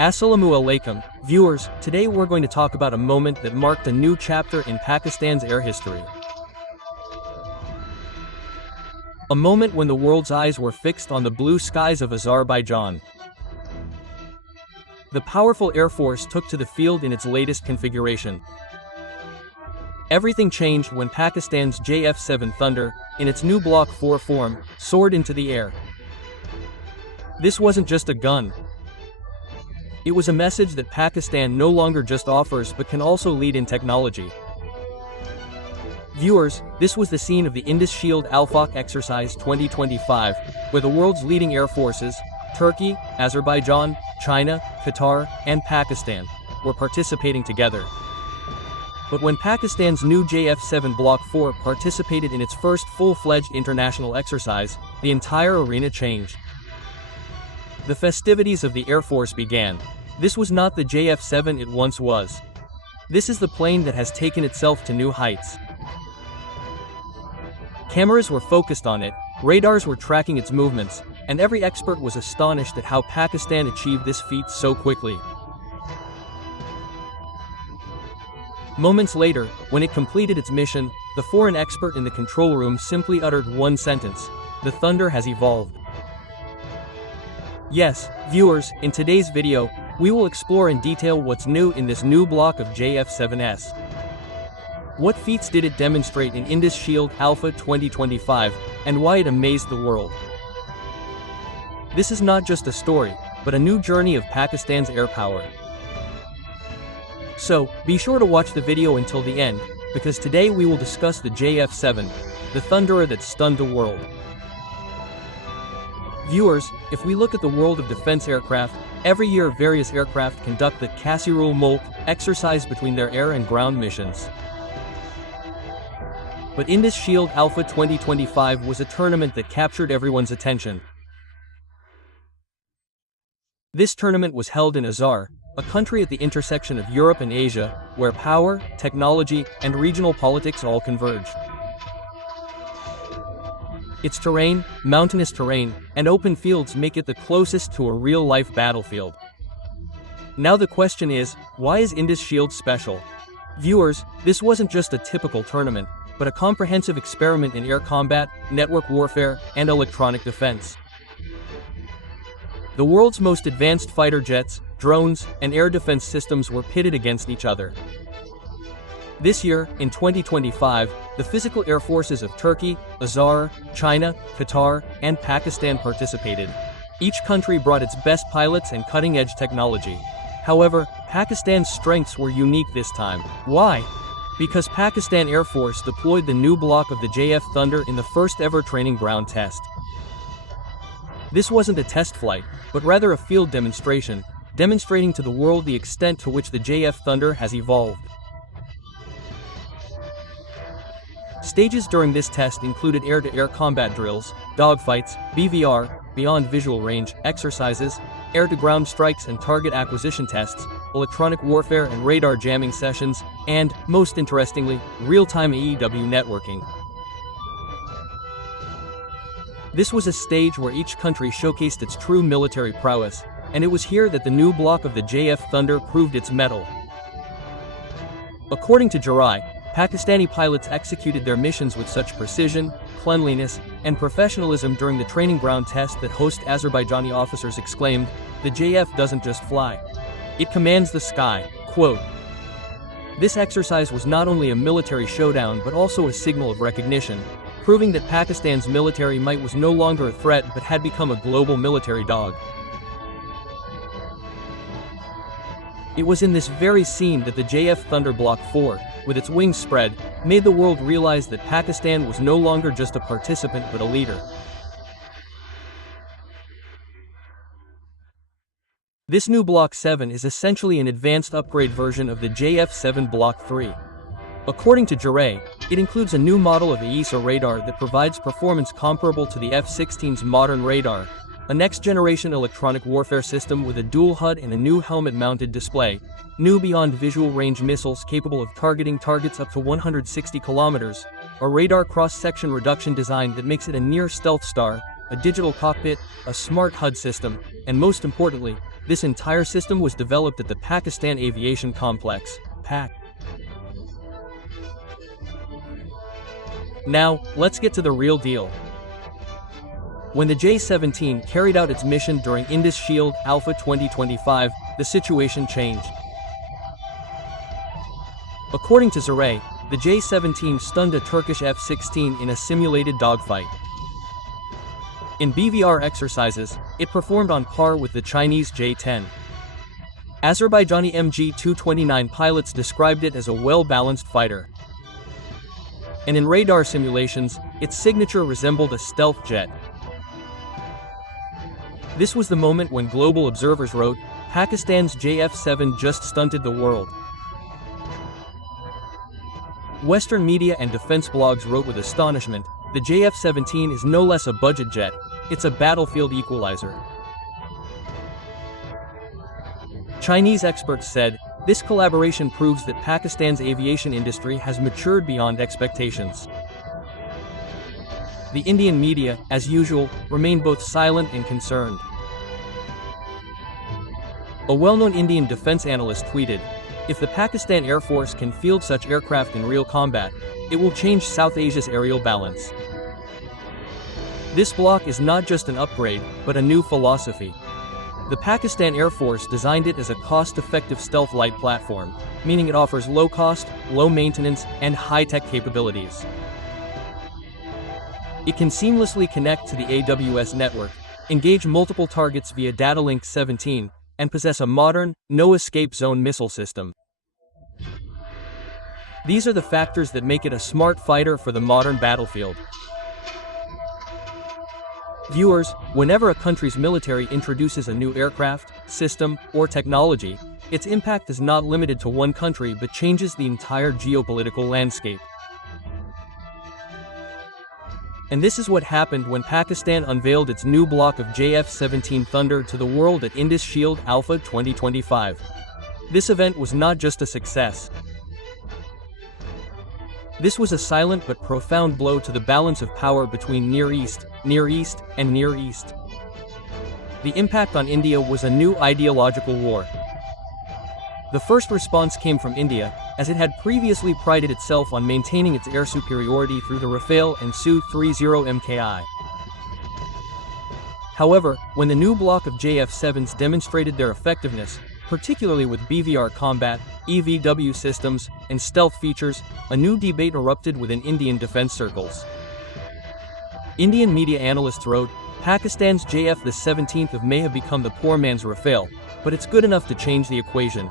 Assalamu alaikum, viewers. Today we're going to talk about a moment that marked a new chapter in Pakistan's air history. A moment when the world's eyes were fixed on the blue skies of Azerbaijan. The powerful Air Force took to the field in its latest configuration. Everything changed when Pakistan's JF-17 Thunder, in its new Block 4 form, soared into the air. This wasn't just a gun. It was a message that Pakistan no longer just offers but can also lead in technology. Viewers, this was the scene of the Indus Shield Alpha exercise 2025, where the world's leading air forces, Turkey, Azerbaijan, China, Qatar, and Pakistan, were participating together. But when Pakistan's new JF-17 Block 4 participated in its first full-fledged international exercise, the entire arena changed. The festivities of the Air Force began. This was not the JF-17 it once was. This is the plane that has taken itself to new heights. Cameras were focused on it, radars were tracking its movements, and every expert was astonished at how Pakistan achieved this feat so quickly. Moments later, when it completed its mission, the foreign expert in the control room simply uttered one sentence: "The Thunder has evolved." Yes, viewers, in today's video, we will explore in detail what's new in this new block of JF-17s. What feats did it demonstrate in Indus Shield Alpha 2025, and why it amazed the world? This is not just a story, but a new journey of Pakistan's air power. So, be sure to watch the video until the end, because today we will discuss the JF-17, the Thunderer that stunned the world. Viewers, if we look at the world of defense aircraft, every year various aircraft conduct the Kasirul Mulk exercise between their air and ground missions. But Indus Shield Alpha 2025 was a tournament that captured everyone's attention. This tournament was held in Azar, a country at the intersection of Europe and Asia, where power, technology, and regional politics all converge. Its terrain, mountainous terrain, and open fields make it the closest to a real-life battlefield. Now the question is, why is Indus Shield special? Viewers, this wasn't just a typical tournament, but a comprehensive experiment in air combat, network warfare, and electronic defense. The world's most advanced fighter jets, drones, and air defense systems were pitted against each other. This year, in 2025, the physical air forces of Turkey, Azar, China, Qatar, and Pakistan participated. Each country brought its best pilots and cutting-edge technology. However, Pakistan's strengths were unique this time. Why? Because Pakistan Air Force deployed the new block of the JF Thunder in the first-ever training ground test. This wasn't a test flight, but rather a field demonstration, demonstrating to the world the extent to which the JF Thunder has evolved. Stages during this test included air-to-air combat drills, dogfights, BVR, beyond visual range, exercises, air-to-ground strikes and target acquisition tests, electronic warfare and radar jamming sessions, and, most interestingly, real-time AEW networking. This was a stage where each country showcased its true military prowess, and it was here that the new block of the JF Thunder proved its mettle. According to Jarai, Pakistani pilots executed their missions with such precision, cleanliness, and professionalism during the training ground test that host Azerbaijani officers exclaimed, "The JF doesn't just fly. It commands the sky." Quote. This exercise was not only a military showdown but also a signal of recognition, proving that Pakistan's military might was no longer a threat but had become a global military dog. It was in this very scene that the JF Thunder Block 4, with its wings spread, made the world realize that Pakistan was no longer just a participant but a leader. This new Block 7 is essentially an advanced upgrade version of the JF-17 Block 3. According to Jarai, it includes a new model of AESA radar that provides performance comparable to the F-16's modern radar, a next-generation electronic warfare system with a dual HUD and a new helmet-mounted display, new beyond-visual-range missiles capable of targeting targets up to 160 kilometers, a radar cross-section reduction design that makes it a near-stealth star, a digital cockpit, a smart HUD system, and most importantly, this entire system was developed at the Pakistan Aviation Complex, PAC. Now, let's get to the real deal. When the J-17 carried out its mission during Indus Shield Alpha 2025, the situation changed. According to Zaray, the J-17 stunned a Turkish F-16 in a simulated dogfight. In BVR exercises, it performed on par with the Chinese J-10. Azerbaijani MG-229 pilots described it as a well-balanced fighter. And in radar simulations, its signature resembled a stealth jet. This was the moment when global observers wrote, "Pakistan's JF-7 just stunted the world." Western media and defense blogs wrote with astonishment, "The JF-17 is no less a budget jet, it's a battlefield equalizer." Chinese experts said, "This collaboration proves that Pakistan's aviation industry has matured beyond expectations." The Indian media, as usual, remained both silent and concerned. A well-known Indian defense analyst tweeted, "If the Pakistan Air Force can field such aircraft in real combat, it will change South Asia's aerial balance." This block is not just an upgrade, but a new philosophy. The Pakistan Air Force designed it as a cost-effective stealth light platform, meaning it offers low cost, low maintenance, and high-tech capabilities. It can seamlessly connect to the AWS network, engage multiple targets via Data Link 17, and possess a modern, no-escape zone missile system. These are the factors that make it a smart fighter for the modern battlefield. Viewers, whenever a country's military introduces a new aircraft, system, or technology, its impact is not limited to one country but changes the entire geopolitical landscape. And this is what happened when Pakistan unveiled its new block of JF-17 Thunder to the world at Indus Shield Alpha 2025. This event was not just a success. This was a silent but profound blow to the balance of power between Near East, and Near East. The impact on India was a new ideological war. The first response came from India, as it had previously prided itself on maintaining its air superiority through the Rafale and Su-30 MKI. However, when the new block of JF-7s demonstrated their effectiveness, particularly with BVR combat, EVW systems, and stealth features, a new debate erupted within Indian defense circles. Indian media analysts wrote, "Pakistan's JF-17 may have become the poor man's Rafale, but it's good enough to change the equation."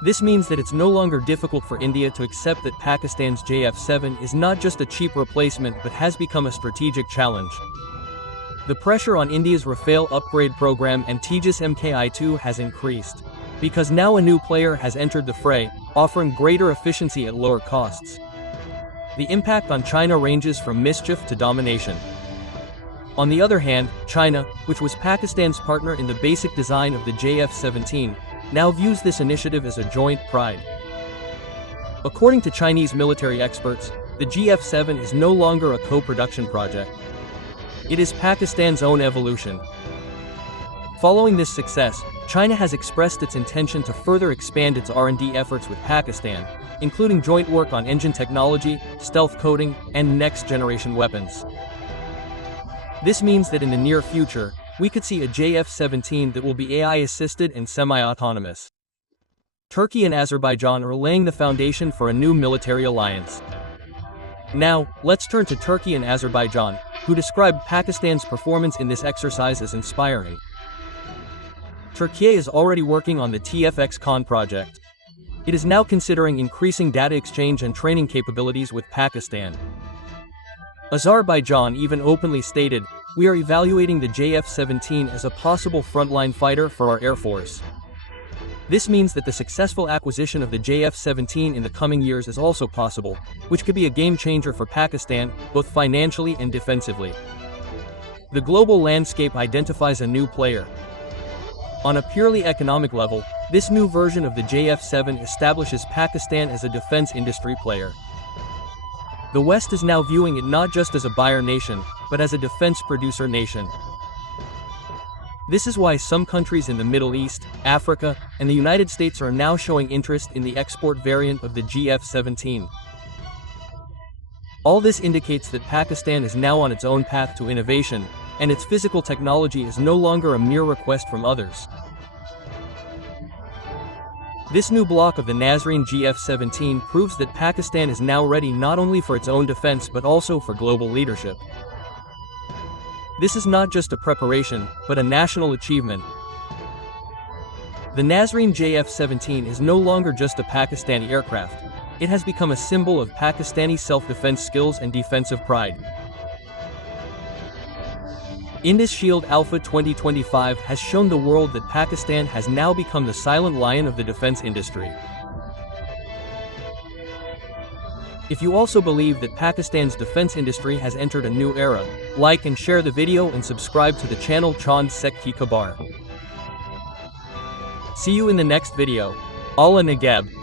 This means that it's no longer difficult for India to accept that Pakistan's JF-7 is not just a cheap replacement but has become a strategic challenge. The pressure on India's Rafale upgrade program and Tejas Mki-2 has increased, because now a new player has entered the fray, offering greater efficiency at lower costs. The impact on China ranges from mischief to domination. On the other hand, China, which was Pakistan's partner in the basic design of the JF-17, now views this initiative as a joint pride. According to Chinese military experts, the JF-7 is no longer a co-production project. It is Pakistan's own evolution. Following this success, China has expressed its intention to further expand its R&D efforts with Pakistan, including joint work on engine technology, stealth coding, and next-generation weapons. This means that in the near future, we could see a JF-17 that will be AI-assisted and semi-autonomous. Turkey and Azerbaijan are laying the foundation for a new military alliance. Now, let's turn to Turkey and Azerbaijan, who described Pakistan's performance in this exercise as inspiring. Turkey is already working on the TFX-Con project. It is now considering increasing data exchange and training capabilities with Pakistan. Azerbaijan even openly stated, "We are evaluating the JF-17 as a possible frontline fighter for our Air Force." This means that the successful acquisition of the JF-17 in the coming years is also possible, which could be a game changer for Pakistan, both financially and defensively. The global landscape identifies a new player. On a purely economic level, this new version of the JF-7 establishes Pakistan as a defense industry player. The West is now viewing it not just as a buyer nation, but as a defense producer nation. This is why some countries in the Middle East, Africa, and the United States are now showing interest in the export variant of the JF-17. All this indicates that Pakistan is now on its own path to innovation, and its physical technology is no longer a mere request from others. This new block of the Nazreen JF-17 proves that Pakistan is now ready not only for its own defense but also for global leadership. This is not just a preparation, but a national achievement. The Nazreen JF-17 is no longer just a Pakistani aircraft. It has become a symbol of Pakistani self-defense skills and defensive pride. Indus Shield Alpha 2025 has shown the world that Pakistan has now become the silent lion of the defense industry. If you also believe that Pakistan's defense industry has entered a new era, like and share the video and subscribe to the channel Chand Sek Ki Khabar. See you in the next video. Allah Nagab.